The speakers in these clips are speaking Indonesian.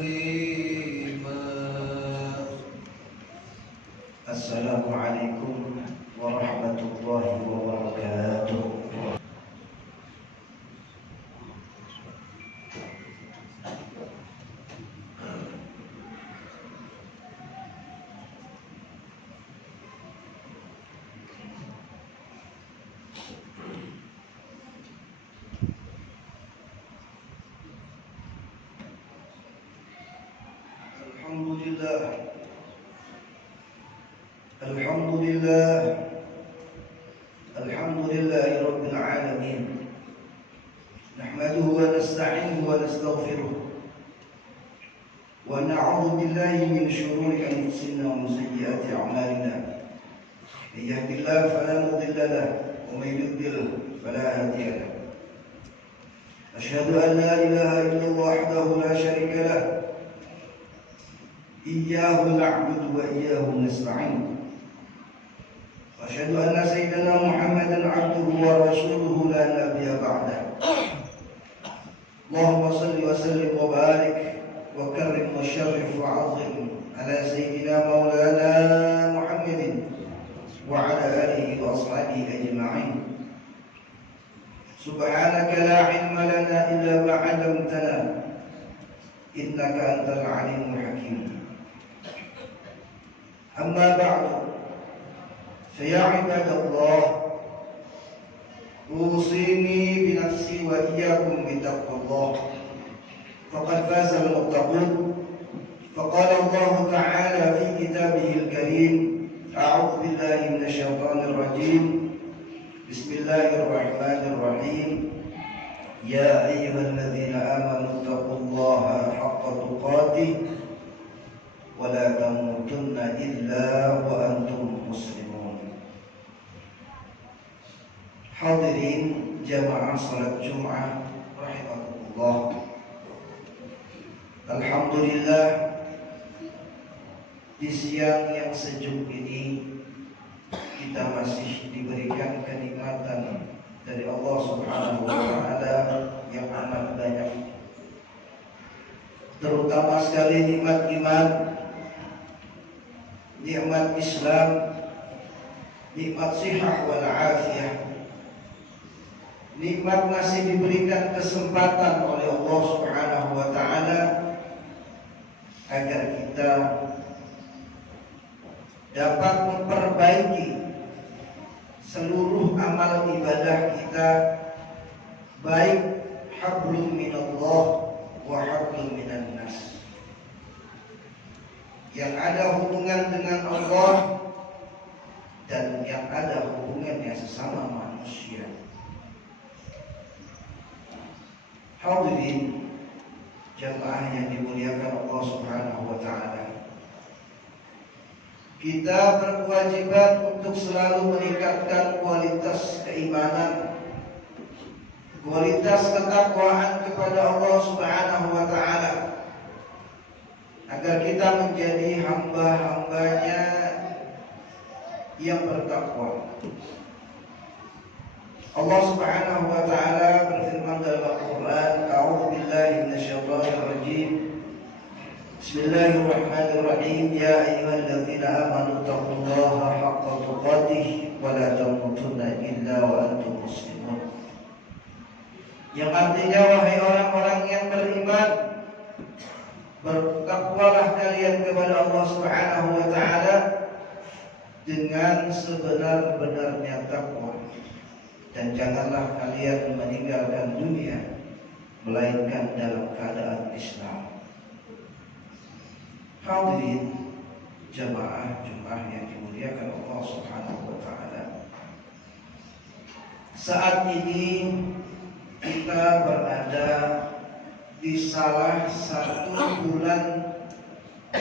تسليما. السلام عليكم ورحمة الله وبركاته. Alhamdulillah Rabbil Alamin. Nahmaduhu wa nasta'inuhu wa nastaghfiruh wa na'udzu billahi min shururi anfusina wa min sayyiati a'malina. May yahdihillahu fala mudilla lahu wa may yudlil fala hadiya lahu. Asyhadu an la ilaha illallah wahdahu la syarika lahu. Iyyahu na'budu wa iyyahu nasta'in. Asyhadu anna sayyidana Muhammadan 'abduhu wa rasuluhu la nabiyya ba'dah. Allahumma shalli wa sallim wa barik wa karrim wa syarrif wa 'azzim ala sayyidina maulana Muhammadin wa ala alihi wa ashabihi ajma'in. Subhanaka la 'ilma lana illa ma 'allamtana innaka antal 'alimul hakim. Amma ba'du. فيا عباد الله أوصيني بنفسي وإياكم بتقوى الله فقد فاز المتقون. فقال الله تعالى في كتابه الكريم أعوذ بالله من الشيطان الرجيم بسم الله الرحمن الرحيم يا أيها الذين آمنوا اتقوا الله حق تقاته ولا تموتن إلا وأنتم مسلمون. Hadirin jamaah salat Jumat rahimakumullah. Alhamdulillah, di siang yang sejuk ini kita masih diberikan kenikmatan dari Allah Subhanahu wa taala yang amat banyak. Terutama sekali nikmat iman, nikmat Islam, nikmat sihah wal afiyah. Nikmat masih diberikan kesempatan oleh Allah Subhanahu wa taala agar kita dapat memperbaiki seluruh amal ibadah kita, baik hablum minallah wa hablum minan nas, yang ada hubungan dengan Allah dan yang ada hubungannya sesama manusia. Hadirin jamaah yang dimuliakan Allah Subhanahu wa taala. Kita berkewajiban untuk selalu meningkatkan kualitas keimanan, kualitas ketakwaan kepada Allah Subhanahu wa taala, agar kita menjadi hamba-hambanya yang bertakwa. Allah Subhanahu wa taala berfirman dalam Al-Qur'an, A'udzu billahi minasyaitonir rajim. Bismillahirrahmanirrahim. Ya ayyuhalladzina amanu taqullaha haqqa tuqatih wa la tamutunna illa wa antum muslimun. Yang artinya, wahai orang-orang yang beriman, bertakwalah kalian kepada Allah Subhanahu wa taala dengan sebenar-benarnya takwa. Dan janganlah kalian meninggalkan dunia melainkan dalam keadaan Islam. Hadirin jamaah Jumat yang dimuliakan Allah Subhanahu wa taala. Saat ini kita berada di salah satu bulan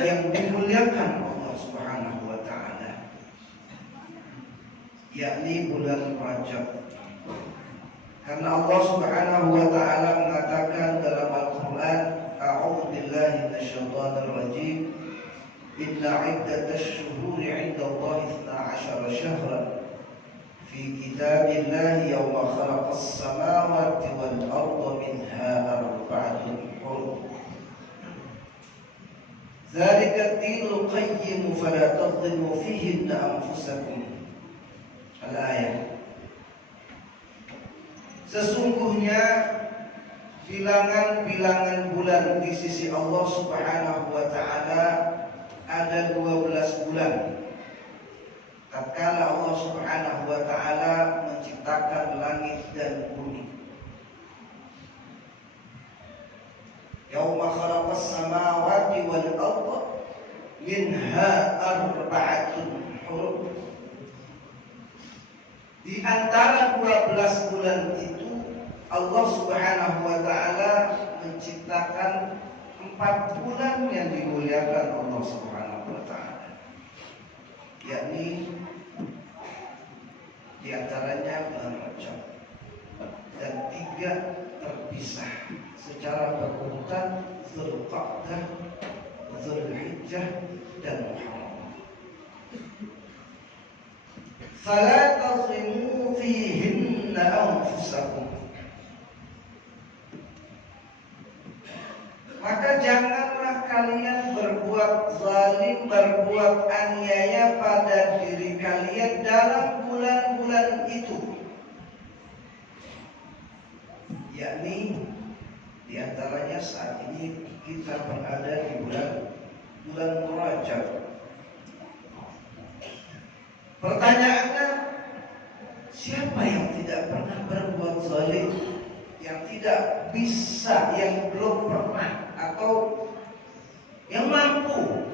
yang dimuliakan Allah Subhanahu wa taala, yakni bulan Rajab. Karena Allah Subhanahu wa taala mengatakan dalam Al-Qur'an, A'udzu billahi minasyaitonir rajim. Inna 'iddatash shuhuri 'indallahi 12 syahran fi kitabillahi yawma khalaqas samawati wal arda minha arba'atun hurum. Dzalika dinul qayyim fala tadhlimu fihinna anfusakum. Al-ayat. Sesungguhnya bilangan-bilangan bulan di sisi Allah Subhanahu wa taala ada 12 bulan. Tatkala Allah Subhanahu wa taala menciptakan langit dan bumi. Yauma khalaqas samawati wal ardh minha arba'atun hurum. Di antara 12 bulan itu Allah Subhanahu wa taala menciptakan 4 bulan yang dimuliakan Allah Subhanahu wa taala. Yakni di antaranya bulan Rajab dan 3 terpisah secara berurutan Dzulqa'dah, Dzulhijjah dan Muharram. Fala tazlimu fihinna anfusakum. Maka janganlah kalian berbuat zalim, berbuat aniaya pada diri kalian dalam bulan-bulan itu. Yakni di antaranya saat ini kita berada di bulan Rajab. Pertanyaannya, siapa yang tidak pernah berbuat zalim, yang tidak bisa, yang belum pernah atau yang mampu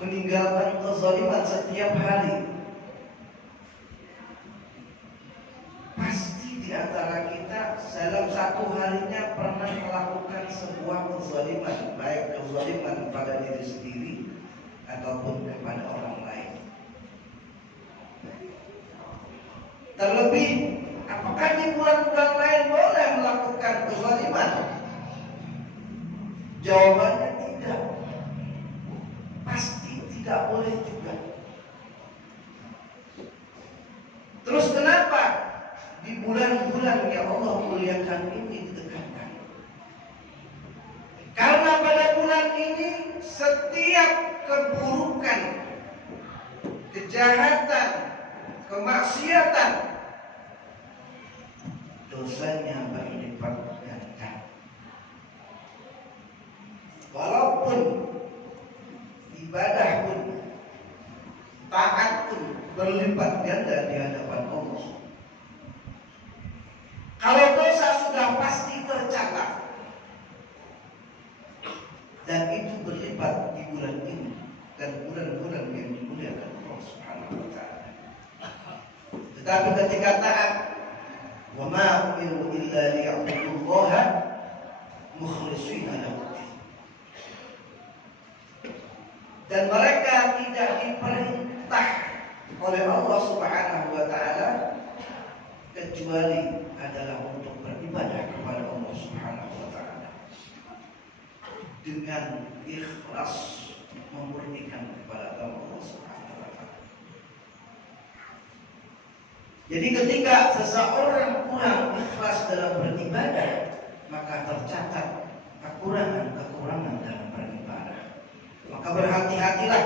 meninggalkan kezaliman setiap hari? Pasti di antara kita dalam satu harinya pernah melakukan sebuah kezaliman, baik kezaliman kepada diri sendiri ataupun kepada orang lain. Terlebih, apakah di bulan-bulan lain boleh melakukan kezaliman? Jawabannya tidak. Pasti tidak boleh juga. Terus kenapa di bulan-bulan yang Allah muliakan ini ditekankan? Karena pada bulan ini setiap keburukan, kejahatan, kemaksiatan, dosanya berlipat ganda. Walaupun ibadah pun, taat pun berlipat ganda di hadapan Allah. Kalau dosa sudah pasti tercatat, dan itu berlipat di bulan ini dan bulan-bulan yang dimuliakan Allah Subhanahu wa taala. Tetapi ketika taat, wa ma umiru illa liya'budullaha mukhlishina lahu-d-din. Dan mereka tidak diperintah oleh Allah Subhanahu wa taala kecuali adalah untuk beribadah kepada Allah Subhanahu wa taala dengan ikhlas, memurnikan kepada Allah Subhanahu wa taala. Jadi ketika seseorang kurang ikhlas dalam beribadah, maka tercatat kekurangan dalam beribadah. Maka berhati-hatilah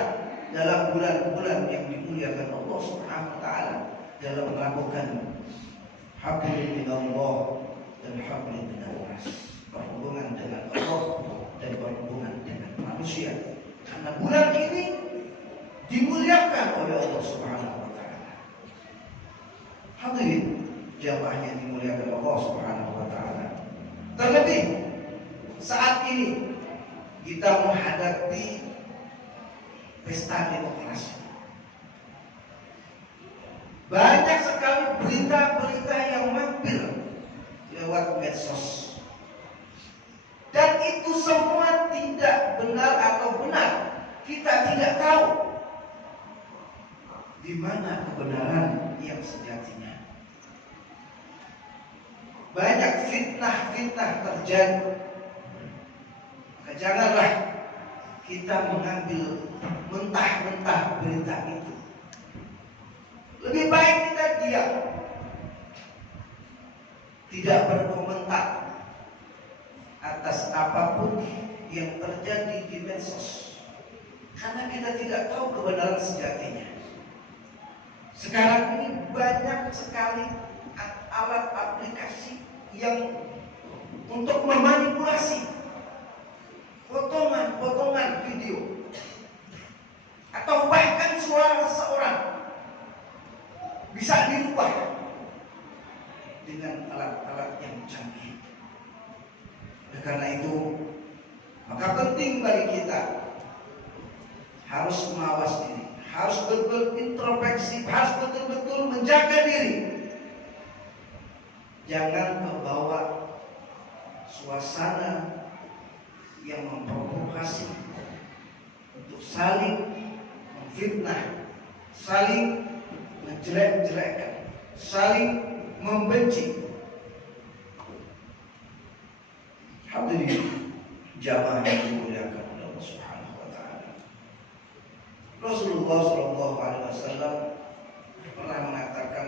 dalam bulan-bulan yang dimuliakan Allah Subhanahu wa taala dalam melakukan hablum minallah dan hablum minannas, berhubungan dengan Allah dan berhubungan dengan manusia. Karena bulan ini dimuliakan oleh Allah Subhanahu wa taala. Hadirin jamaah yang dimuliakan Allah Subhanahu wa taala. Terlebih saat ini kita menghadapi pesta demokrasi. Banyak sekali berita-berita yang mampir lewat medsos. Dan itu semua tidak benar atau benar. Kita tidak tahu di mana kebenaran yang sejatinya. Banyak fitnah-fitnah terjadi. Maka janganlah kita mengambil mentah-mentah berita itu. Lebih baik kita diam, tidak berkomentar atas apapun yang terjadi di medsos. karena kita tidak tahu kebenaran sejatinya. Sekarang ini banyak sekali alat aplikasi yang untuk memanipulasi potongan video atau bahkan suara seseorang bisa dirubah dengan alat-alat yang canggih. Oleh karena itu, maka penting bagi kita harus mawas diri, harus betul-betul introspeksi, harus betul-betul menjaga diri. Jangan terbawa suasana yang memprovokasi untuk saling memfitnah, saling menjelek-jelekkan, saling membenci. Hadirin jamaah yang dimuliakan oleh Allah Subhanahu wa taala. Rasulullah sallallahu alaihi wasallam pernah mengatakan,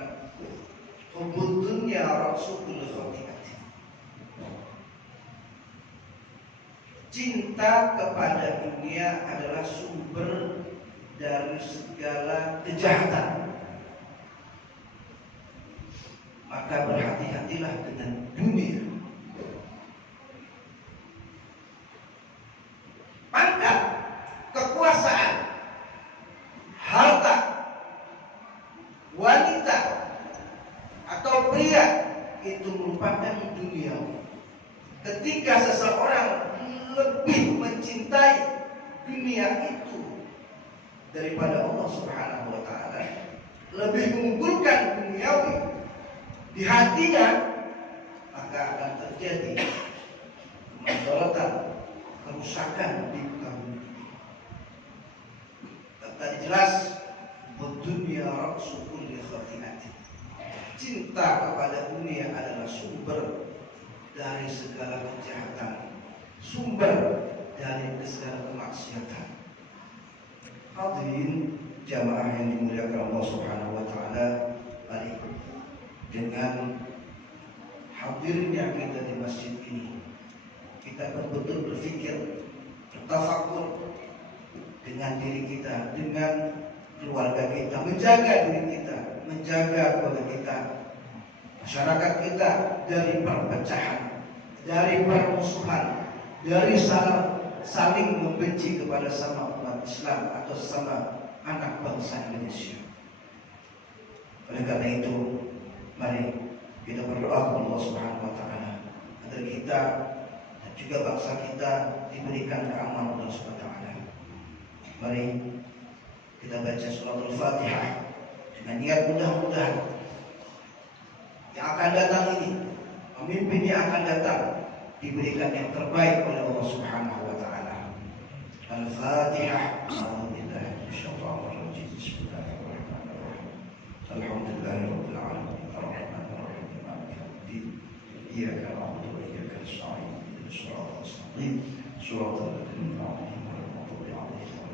"Hubbud dunya ra'su kulli khati'atin." Cinta kepada dunia adalah sumber dari segala kejahatan. Maka berhati-hatilah dengan dunia. Pangkat, kekuasaan, harta, wanita, atau pria itu merupakan dunia. Ketika seseorang lebih mencintai dunia itu daripada Allah Subhanahu wa taala, lebih mengunggulkan duniawi di hatinya, maka akan terjadi kemandaratan, kerusakan di muka bumi. Tadi jelas, dunia ra'su kulli khati'atin. Cinta kepada dunia adalah sumber dari segala kejahatan, sumber dari segala kemaksiatan. Hadirin jamaah yang dimuliakan Allah Subhanahu wa taala, mari dengan hadirnya kita di masjid ini, kita betul-betul berpikir, bertafakur dengan diri kita, dengan keluarga kita, menjaga diri kita, menjaga keluarga kita, masyarakat kita dari perpecahan, dari permusuhan, dari saling membenci kepada sama umat Islam atau sama anak bangsa Indonesia. Oleh karena itu, mari kita berdoa kepada Allah Subhanahu wa taala agar kita dan juga bangsa kita diberikan keamanan Allah Subhanahu wa taala. Mari kita baca surat Al-Fatihah dengan niat mudah-mudahan yang akan datang ini, pemimpin yang akan datang diberikan yang terbaik oleh Allah Subhanahu wa taala. Al-Fatihah. A'udzubillahi minasyaitonir rajim. Bismillahirrahmanirrahim. Alhamdulillahirabbil alamin. Arrahmanirrahim. Maliki yaumiddin. Iyyaka na'budu wa iyyaka nasta'in. Ihdinas siratal mustaqim. Shiratal ladzina an'amta 'alaihim.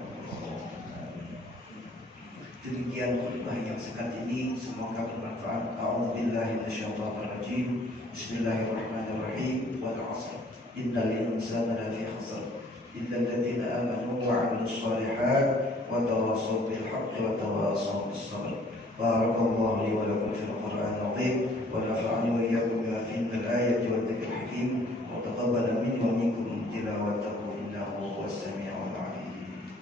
Demikian khutbah yang singkat ini, semoga bermanfaat. A'udzubillahi minasyaitonir rajim. Bismillahirrahmanirrahim. Wal 'ashr. Innal insana lafi khusr. Illa alladziina aamanu wa 'amilus shalihaat wa tawassaw bil haqqi wa tawassaw bis sabr. Barakallahu li wa lakum fil Qur'anil 'azim wa nafa'ani wa iyyakum bima fihi minal ayati wa dzikril hakim wa taqabbala minni wa minkum tilawatahu innahu huwas samii'ul 'aliim.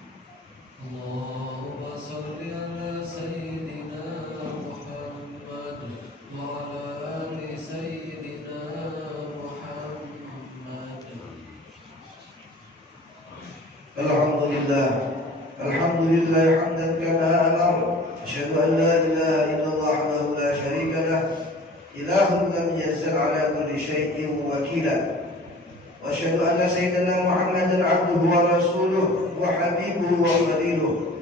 Allahumma shalli ala sayyidina Muhammad wa ala ali sayyidina Muhammad. Alhamdulillah, alhamdulillah hamdan kama amar. Asyhadu an la ilaha illallah wahdahu la syarika lah, ilahun lam yazal ala kulli syai'in wakila. Wa asyhadu anna sayyidina Muhammadan 'abduhu wa rasuluhu wa habibuhu wa khaliluhu,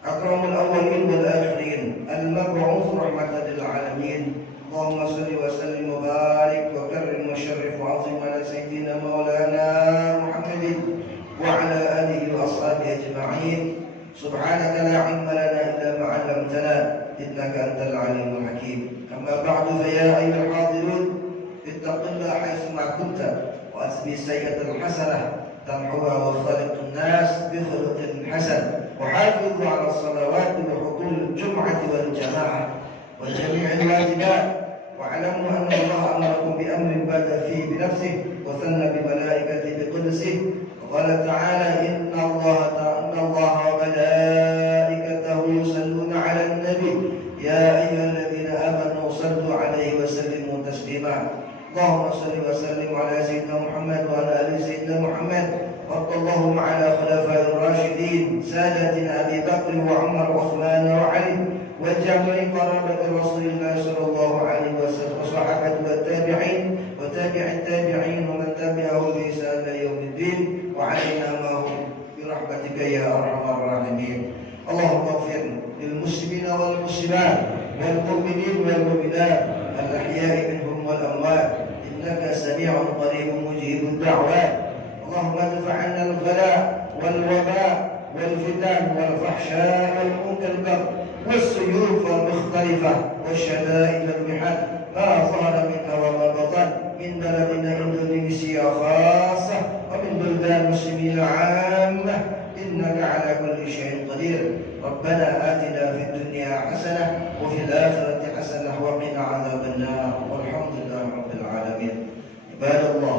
akramul awwalin wal akhirin, al-mab'uts rahmatan lil alamin. Allahumma shalli wa sallim wa barik wa karrim wa sharrif wa 'azim ala sayyidina maulana Muhammadin wa ala alihi wa ashabihi ajma'in. Subhanaka la ilma lana illa ma 'allamtana innaka antal alimul hakim. Amma ba'du, fa ya ayyuhal hadirun, ittaqillaha haythu ma kunta wa asbi sayyi'atal hasanah tamhuha wa khaliqun nas bi khuluqin hasan. وحافظوا على الصلوات بحضور الجمعة والجماعة وجميع الواجبات. واعلموا أن الله أمركم بأمر بدأ فيه بنفسه وثنى بملائكته بقدسه. وقال تعالى: إن الله وملائكته يصلون على النبي يا أيها الذين آمنوا صلوا عليه وسلموا تسليما. اللهم صل وسلم على سيدنا محمد وعلى آل سيدنا محمد. وارض اللهم على خلفاء الراشدين سادتنا أبي بكر وعمر وعثمان وعلي وجميع قرابة رسول الله صلى الله عليه وسلم وصحابة والتابعين وتابع التابعين ومن تبعهم بإحسان إلى يوم الدين وعلينا معهم برحمتك يا أرحم الراحمين. اللهم اغفر للمسلمين والمسلمات والمؤمنين والمؤمنات الأحياء منهم والأموات إنك سميع قريب مجيب الدعوات. اللهم ادفع عنا الغلاء والوباء والفتن والفحشاء والمنكر والسيوف المختلفة والشدائد والمحن ما ظهر منها وما بطن من بلدنا إندونيسيا خاصة ومن بلدان المسلمين عامة إنك على كل شيء قدير. ربنا آتنا في الدنيا حسنة وفي الآخرة حسنة وقنا عذاب النار والحمد لله رب العالمين. عباد الله،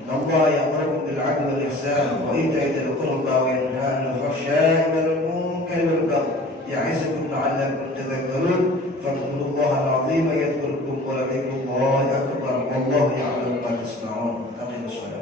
إن الله يأمركم بالعدل والإحسان وإيتاء ذي القربى وينهى عن الفحشاء والمنكر والبغي يعظكم لعلكم تذكرون. فاذكروا الله العظيم يذكركم ولذكر الله أكبر والله يعلم ما تصنعون. أقم الصلاة.